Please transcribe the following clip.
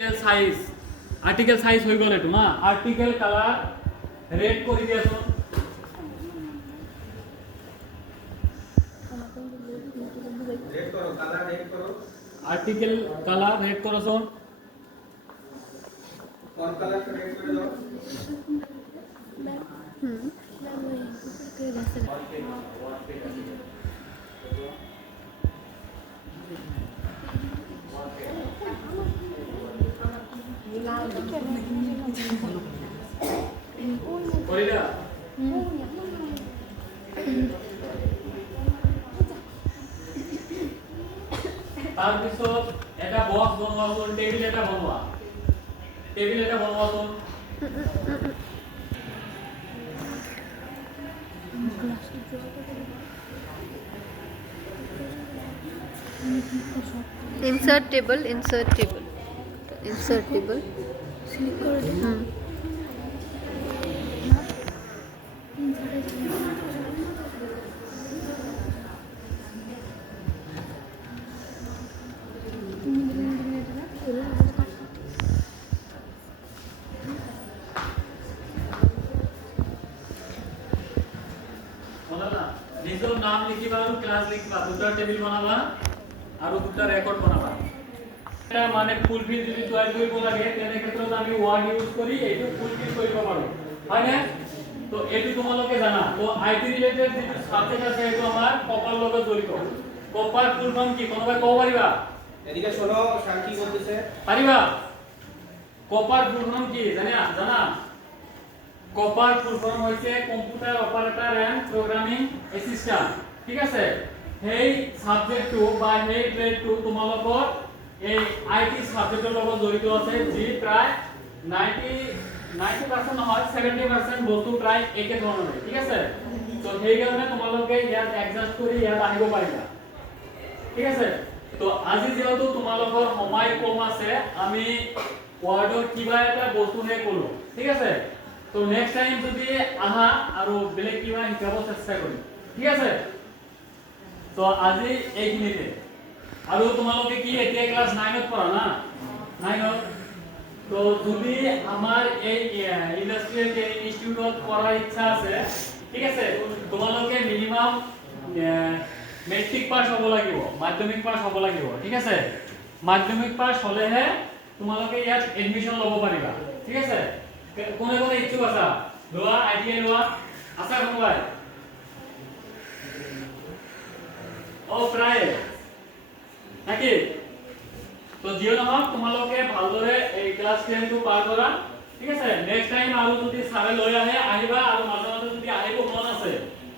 size article size হয়ে গেল একটু না আর্টিকেল কালার রেড করে দিয়েছো রেড করো কালার রেড করো আর্টিকেল কালার রেড করছো কোন কালার রেড করে দাও ওইটা তাৰপিছত এটা বক্স বনোৱাচোন টেবিল এটা বনোৱা insert table নিজৰ নাম লিখিবা আৰু ক্লাস লিখিবা দুটা টেবিল বনাবা আৰু দুটা ৰেকৰ্ড বনাবা এটা মানে ফুলফিল যদি তৈয়াৰ কৰিব লাগে তেনে ক্ষেত্ৰত আমি ওয়াৰ্ড ইউজ কৰি এইটো ফুলফিল কৰিব পাৰো হয় না তো এইটো তোমালোকে জানা তো আইটি ৰিলেটেড যেটো সাবজেক্ট আছে এইটো আমাৰ কপাৰ লগত জড়িত কপাৰ ফুল ফৰ্ম কি কোনোবাই কব পাৰিবা এদিকে শোনো স্যাৰ কি বলতেছে পাৰিবা কপার ফুল ফর্ম কি জানা কপার ফুল ফর্ম হইছে computer operator and programming assistant ঠিক আছে হেই সাবজেক্টটো বা হেই ট্রেডটো তোমালোকৰ এই আইটি সাবজেক্টৰ লগত জড়িত আছে যি প্ৰায় 90% নহয় 70% বস্তু প্ৰায় একে ধৰণৰ ঠিক আছে তো সেই কাৰণে তোমালোকে ইয়াত এডজাস্ট কৰি ইয়াত আহিব পাৰিবা ঠিক আছে তো আজি যেহেতু তোমালোকৰ সময় কম আছে আমি ওয়াৰ্ডৰ কিবা এটা বস্তুহে কলো ঠিক আছে তো নেক্সট টাইম যদি আহা আৰু বেলেগ কিবা শিকাব চেষ্টা কৰিম ঠিক আছে তো আজি এইখিনিতে আৰু তোমালোকে কি এতিয়া ক্লাস 9 ত পঢ়া না 9 তো যদি আমাৰ এই ইন্ডাস্ট্ৰিয়াল ট্ৰেনিং ইনস্টিটিউটত পঢ়াৰ ইচ্ছা আছে ঠিক আছে তোমালোকে মিনিমাম মেট্রিক পাস হ'ব লাগিব মাধ্যমিক পাস হ'ব লাগিব ঠিক আছে মাধ্যমিক পাস হলেহে তোমালোকে ইয়াত এডমিশন ল'ব পাৰিবা ঠিক আছে কোনে কোনে ইচ্ছুক আছা লোৱা আইডিয়া লোৱা আছা কোনোবাই ও প্ৰায় নাকি তো জিও নহক তোমালোকে ভালদৰে এই ক্লাস 10 টো পাৰ কৰা ঠিক আছে নেক্সট টাইম আৰু যদি সাৰে লৈ আহে আহিবা আৰু